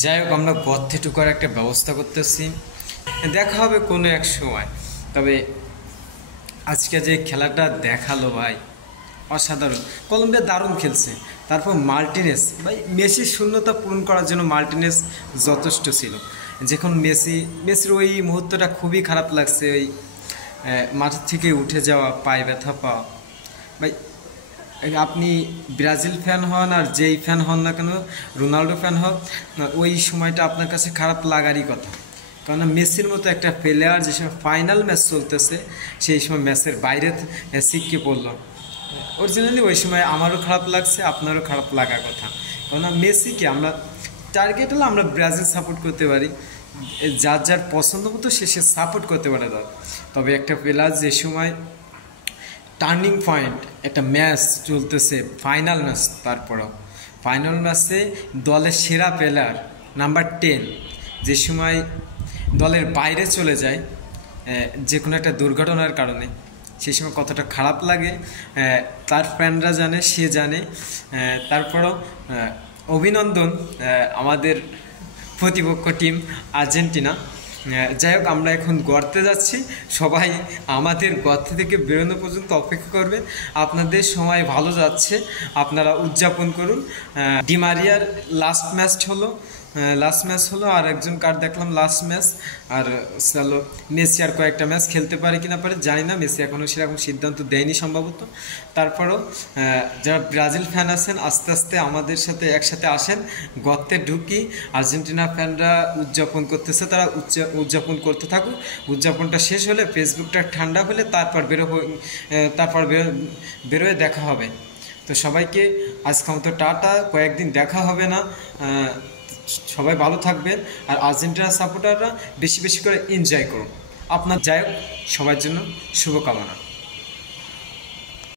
যাই হোক, আমরা গর্তে ঢোকার একটা ব্যবস্থা করতেছি, দেখা হবে কোনো এক সময়। তবে আজকে যে খেলাটা দেখালো ভাই, অসাধারণ। কলম্বিয়া দারুণ খেলছে। তারপর মার্টিনেস ভাই, মেসির শূন্যতা পূরণ করার জন্য মার্টিনেস যথেষ্ট ছিল। যখন মেসির ওই মুহূর্তটা খুবই খারাপ লাগছে, ওই মাঠ থেকে উঠে যাওয়া, পায়ে ব্যথা পাওয়া। ভাই আপনি ব্রাজিল ফ্যান হন আর যেই ফ্যান হন না কেন, রোনাল্ডো ফ্যান হন, ওই সময়টা আপনার কাছে খারাপ লাগারই কথা। কেননা মেসির মতো একটা প্লেয়ার যে সময় ফাইনাল ম্যাচ চলতেছে, সেই সময় ম্যাচের বাইরে ছিটকে পড়লো। অরিজিনালি ওই সময় আমারও খারাপ লাগছে, আপনারও খারাপ লাগার কথা। কেননা মেসিকে আমরা টার্গেট হলে আমরা ব্রাজিল সাপোর্ট করতে পারি, যার যার পছন্দ মতো সে সাপোর্ট করতে পারে। তবে একটা প্লেয়ার যে সময় টার্নিং পয়েন্ট, একটা ম্যাচ চলতেছে, ফাইনাল ম্যাচ, তারপরও ফাইনাল ম্যাচে দলের সেরা প্লেয়ার নাম্বার 10 যে সময় দলের বাইরে চলে যায় যে কোনো একটা দুর্ঘটনার কারণে, সেই সময় কতটা খারাপ লাগে তার ফ্যানরা জানে, সে জানে। তারপরও অভিনন্দন আমাদের প্রতিপক্ষ টিম আর্জেন্টিনা। যাই হোক, আমরা এখন গর্তে যাচ্ছি, সবাই আমাদের গর্ত থেকে বেরোনো পর্যন্ত অপেক্ষা করবেন। আপনাদের সময় ভালো যাচ্ছে, আপনারা উদযাপন করুন। ডিমারিয়ার লাস্ট ম্যাচ হলো, আর একজন কার্ড দেখলাম লাস্ট ম্যাচ। আর চলো, মেসি আর কয়েকটা ম্যাচ খেলতে পারে কি না পারে জানি না, মেসি এখনও সেরকম সিদ্ধান্ত দেয়নি সম্ভবত। তারপরও যারা ব্রাজিল ফ্যান আছেন, আস্তে আস্তে আমাদের সাথে একসাথে আসেন, গর্তে ঢুকি। আর্জেন্টিনা ফ্যানরা উদযাপন করতেছে, তারা উদযাপন করতে থাকুক। উদযাপনটা শেষ হলে, ফেসবুকটা ঠান্ডা হলে তারপর বেরোয় দেখা হবে। তো সবাইকে আজকে মতো টাটা, কয়েকদিন দেখা হবে না। সবাই ভালো থাকবেন, আর আর্জেন্টিনা সাপোর্টাররা বেশি বেশি করে এনজয় করুন। আপনার যাই হোক, সবার জন্য শুভকামনা।